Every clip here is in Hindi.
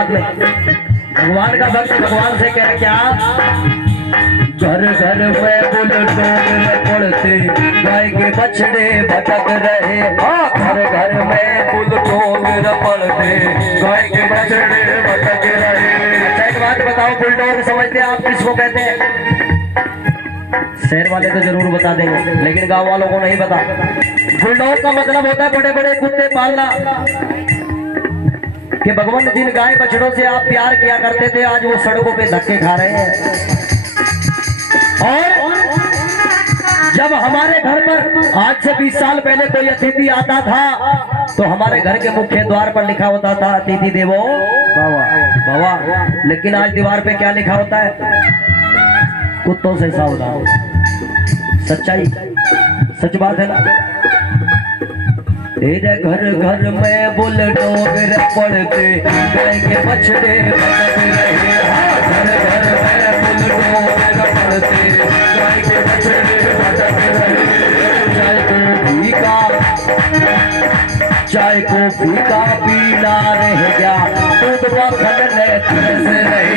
बाद में भगवान का भक्त भगवान से कह क्या, घर घर में बुलडोजर पड़ते गाय के बछड़े भटक रहे। हाँ, घर घर में बुलडोजर पड़ते गाय के बछड़े भटक रहे। अच्छा एक बात बताओ, बुलडोजर समझते आप किसको कहते हैं? शहर वाले तो जरूर बता देंगे, लेकिन गांव वालों को नहीं पता। बुलडॉग का मतलब होता है बड़े बड़े कुत्ते पालना। कि भगवान जिन गाय बछड़ों से आप प्यार किया करते थे, आज वो सड़कों पे धक्के खा रहे हैं। और जब हमारे घर पर आज से 20 साल पहले कोई अतिथि आता था, तो हमारे घर के मुख्य द्वार पर लिखा होता था, अतिथि देवो भव। लेकिन आज दीवार पे क्या लिखा होता है? कुत्तों से सावधान। सच्चाई, सच बात है ना। तेरे घर घर में बुलडोजर पड़ते गाय के बछड़े भटक रहे। घर घर में बुलडोजर पड़ते गाय के बछड़े भटक रहे। चाय को फीका पीना रह गया, दूध मक्खन ने तरस रहे।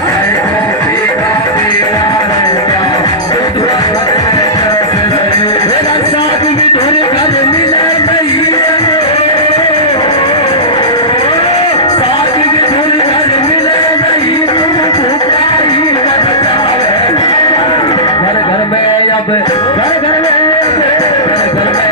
चाय को फीका पीना रह गया, दूध मक्खन ने तरस रहे। मेरा साथ भी थोड़े घर मिले नहीं, साथ भी थोड़े घर मिले नहीं, तुम भूखा ही मर जाए। घर घर में अब, घर घर में, घर घर में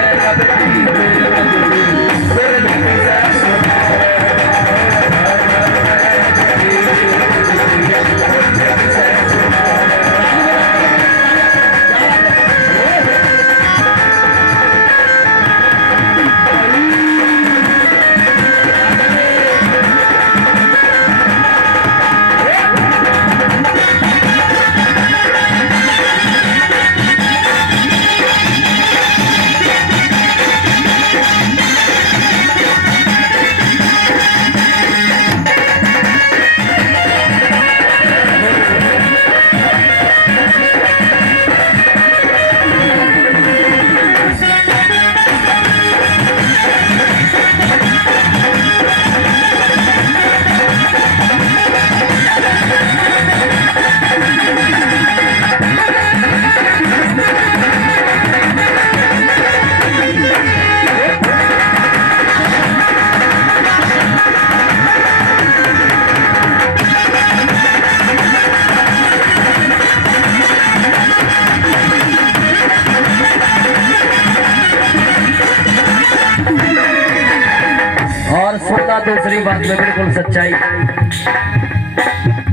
दूसरी बात में बिल्कुल सच्चाई।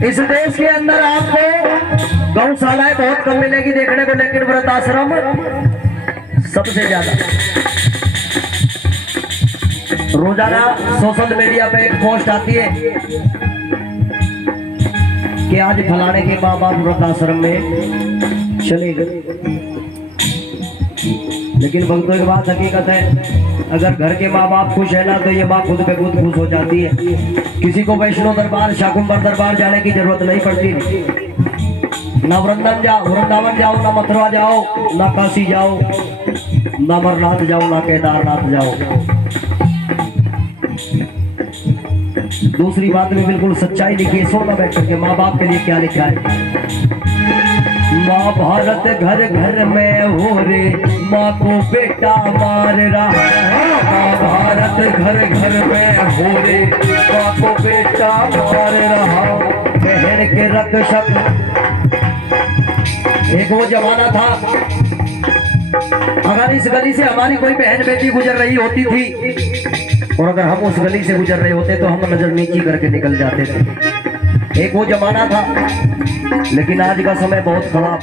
इस देश के अंदर आपको गौशालाएं बहुत कम मिलेगी देखने को, लेकिन वृद्धाश्रम सबसे ज्यादा। रोजाना सोशल मीडिया पे एक पोस्ट आती है कि आज फलाने के माँ बाप वृद्धाश्रम में चले गए। लेकिन भक्तों की बात हकीकत है, अगर घर के माँ बाप खुश है ना, तो ये माँ खुद पे खुद खुश हो जाती है। किसी को वैष्णो दरबार, शाकुंभर दरबार जाने की जरूरत नहीं पड़ती। ना वृंदावन जाओ, ना मथुरा जाओ, ना काशी जाओ, ना अमरनाथ जाओ, ना केदारनाथ जाओ। दूसरी बात में बिल्कुल सच्चाई लिखी है, सुनना बैठ करके माँ बाप के लिए क्या लिखा है। माँ भारत घर घर में हो रे, माँ को बेटा मार रहा है। माँ भारत घर घर में हो रे, माँ को बेटा मार रहा। बहन के रक्षक, एक वो जमाना था, अगर इस गली से हमारी कोई बहन बेटी गुजर रही होती थी, और अगर हम उस गली से गुजर रहे होते तो हम नजर नीची करके निकल जाते थे। एक वो जमाना था। लेकिन आज का समय बहुत खराब।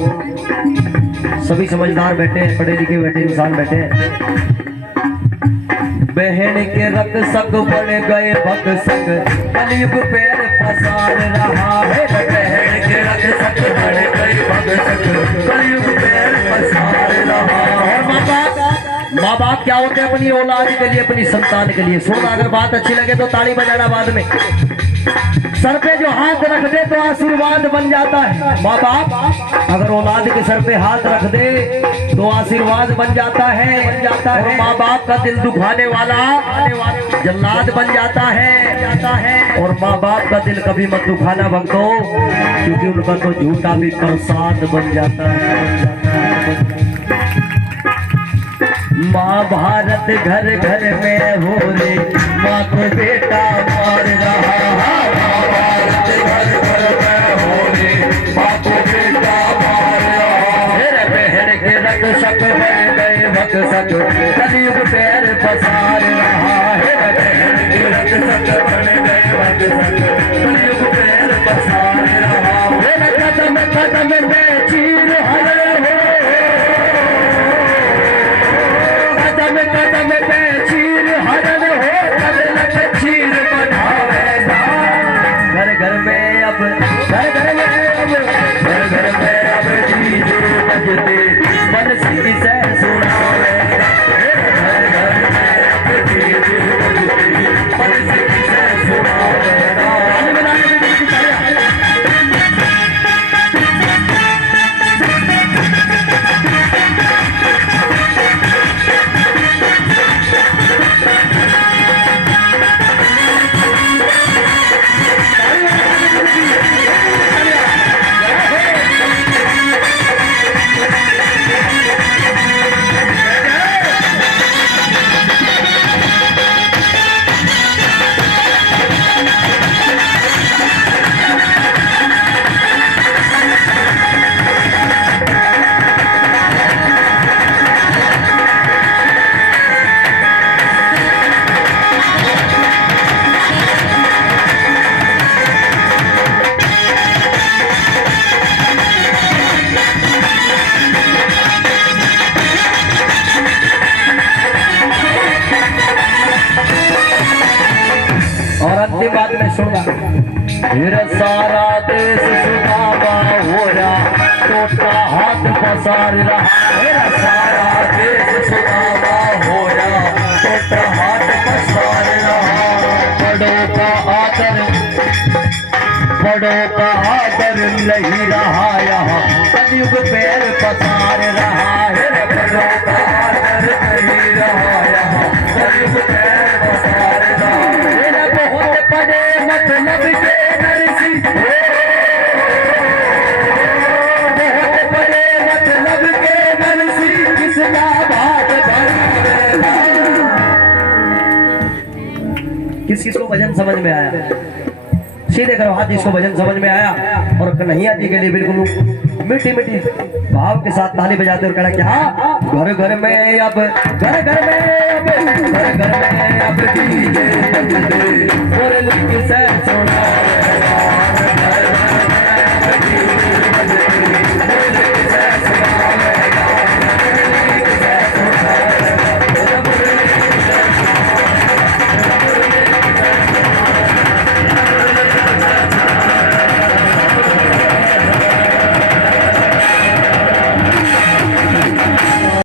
सभी समझदार बैठे हैं, पढ़े लिखे बैठे इंसान बैठे हैं। बहन के रक्षक बन गए भक्षक, कलयुग पैर पसार रहा है। बहन के रक्षक बन गए भक्षक, कलयुग पैर पसार रहा है। माँ बाप क्या होते हैं? अपनी औलाद के लिए, अपनी संतान के लिए। सुनना, अगर बात अच्छी लगे तो ताली बजाना बाद में। सर पे जो हाथ रख दे तो आशीर्वाद बन जाता है। माँ बाप अगर औलाद के सर पे हाथ रख दे तो आशीर्वाद बन जाता है। और माँ बाप का दिल दुखाने वाला जल्लाद बन जाता है। और माँ बाप का दिल कभी मत दुखाना भक्तों, क्योंकि उनका तो झूठा भी प्रसाद बन जाता है। माँ भारत घर घर में हो रे, माँ को बेटा मार रहा। माँ भारत घर घर में हो रे, माँ को बेटा मार रहा। मेरे बहन के रक्षक बन गए भक्षक, कलयुग पैर पसार रहा है। बहन के रक्षक बन गए भक्षक, कलयुग पैर पसार रहा। मेरे कदम कदम में चीर हर कदम पे चीर हरण हो, कदम चीर बढ़ावेगा। घर घर में अब डीजे बजते बंसी से सुनावेगा। घर घर में अब डीजे बजते बंसी से सुनावेगा। और अंतिम बात में सुनना, फिर सारा देश सुदामा हो रहा, टोटा हाथ पसार रहा। मेरा सारा देश सुदामा हो रहा, टोटा हाथ पसार रहा। बड़ों का आदर नहीं रहा यहाँ, कलयुग पैर पसार रहा है। बड़ों का आदर नहीं रहा यहाँ, कलयुग पैर पसार रहा है। बहुत बड़े मतलब के नरसी, बहुत बड़े मतलब के नरसी, किसका भाग भरेगा। किस किस को भजन समझ में आया? सीधे करो हाथ जिसको भजन समझ में आया। और कन्हैया जी के लिए बिल्कुल मीठी मीठी भाव के साथ ताली बजाते और कहना कि हाँ, घर घर में अब घर घर में अब घर घर में अब डीजे बजते, मुरली की